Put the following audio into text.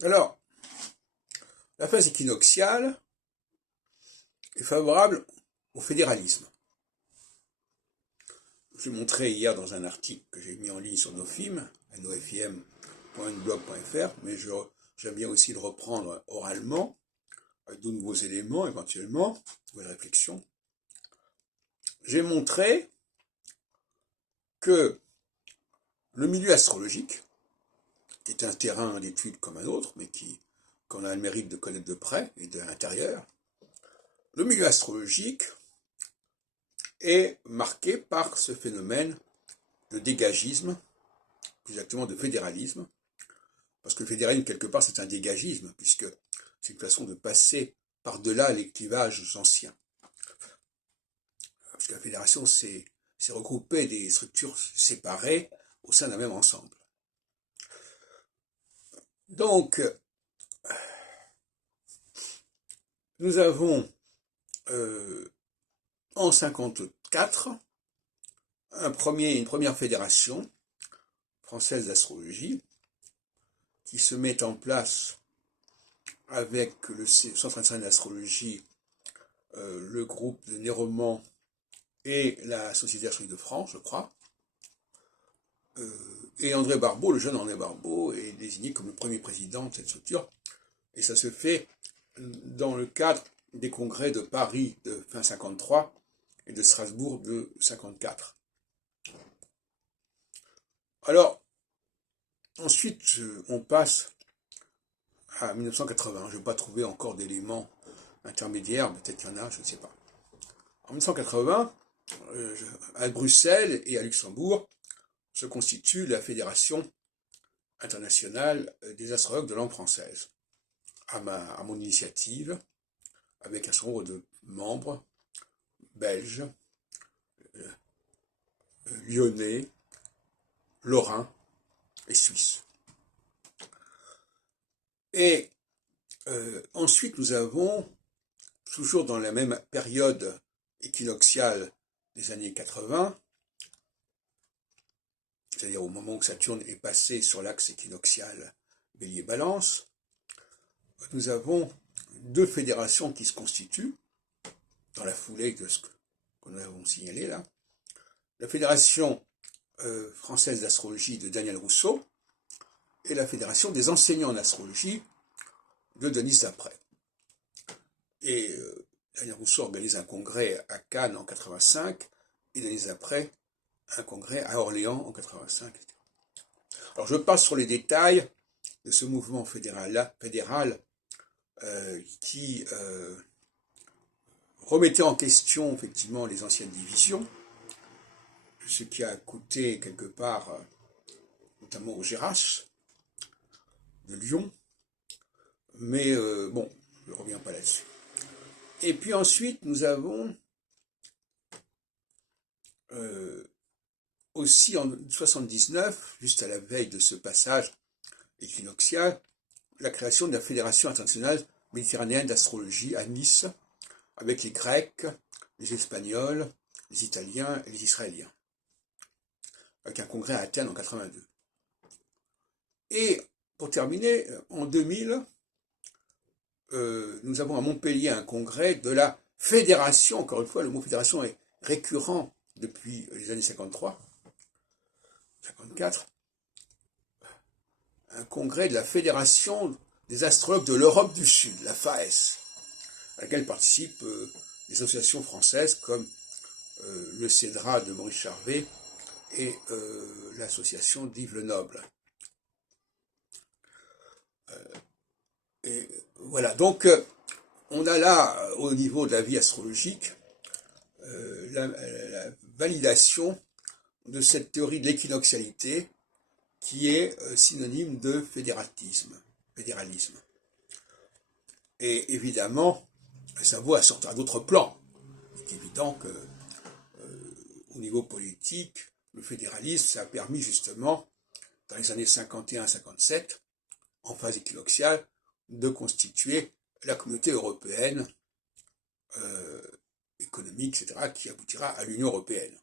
Alors, la phase équinoxiale est favorable au fédéralisme. Je l'ai montré hier dans un article que j'ai mis en ligne sur Nofim, nofim.blog.fr, mais j'aime bien aussi le reprendre oralement, avec de nouveaux éléments éventuellement, de nouvelles réflexions. J'ai montré que le milieu astrologique, qui est un terrain d'étude comme un autre, mais qu'on a le mérite de connaître de près et de l'intérieur, le milieu astrologique est marqué par ce phénomène de dégagisme, plus exactement de fédéralisme, parce que le fédéralisme, quelque part, c'est un dégagisme, puisque c'est une façon de passer par-delà les clivages anciens. Parce que la fédération, c'est regrouper des structures séparées au sein d'un même ensemble. Donc, nous avons en 1954 une première fédération française d'astrologie qui se met en place avec le Centre national d'astrologie, le groupe de Néroman et la Société d'astrologie de France, je crois. Et André Barbeau, le jeune André Barbeau, est désigné comme le premier président de cette structure. Et ça se fait dans le cadre des congrès de Paris de fin 1953 et de Strasbourg de 1954. Alors, ensuite, on passe à 1980. Je n'ai pas trouvé encore d'éléments intermédiaires, peut-être qu'il y en a, je ne sais pas. En 1980, à Bruxelles et à Luxembourg, se constitue la Fédération internationale des astrologues de langue française, à mon initiative, avec un certain nombre de membres belges, lyonnais, lorrains et suisses. Et ensuite, nous avons, toujours dans la même période équinoxiale des années 80, c'est-à-dire au moment où Saturne est passé sur l'axe équinoxial Bélier-Balance, nous avons deux fédérations qui se constituent, dans la foulée de ce que nous avons signalé là. La Fédération française d'astrologie de Daniel Rousseau et la Fédération des enseignants d'astrologie de Denise Après. Et Daniel Rousseau organise un congrès à Cannes en 85 et Denise Après un congrès à Orléans en 85. Alors je passe sur les détails de ce mouvement fédéral qui remettait en question effectivement les anciennes divisions, ce qui a coûté quelque part, notamment au Gérache de Lyon, mais bon, je ne reviens pas là-dessus. Et puis ensuite, nous avons aussi en 1979, juste à la veille de ce passage équinoxial, la création de la Fédération internationale méditerranéenne d'astrologie à Nice, avec les Grecs, les Espagnols, les Italiens et les Israéliens, avec un congrès à Athènes en 82. Et pour terminer, en 2000, nous avons à Montpellier un congrès de la fédération, encore une fois, le mot fédération est récurrent depuis les années 53, 54, un congrès de la Fédération des astrologues de l'Europe du Sud, la FAES, à laquelle participent des associations françaises comme le CEDRA de Maurice Charvet et l'association d'Yves Lenoble. Et voilà, donc on a là, au niveau de la vie astrologique, la validation de cette théorie de l'équinoxialité qui est synonyme de fédéralisme. Et évidemment, ça vaut à d'autres plans. Il est évident que au niveau politique, le fédéralisme, ça a permis justement, dans les années 51-57, en phase équinoxiale, de constituer la communauté européenne économique, etc., qui aboutira à l'Union européenne.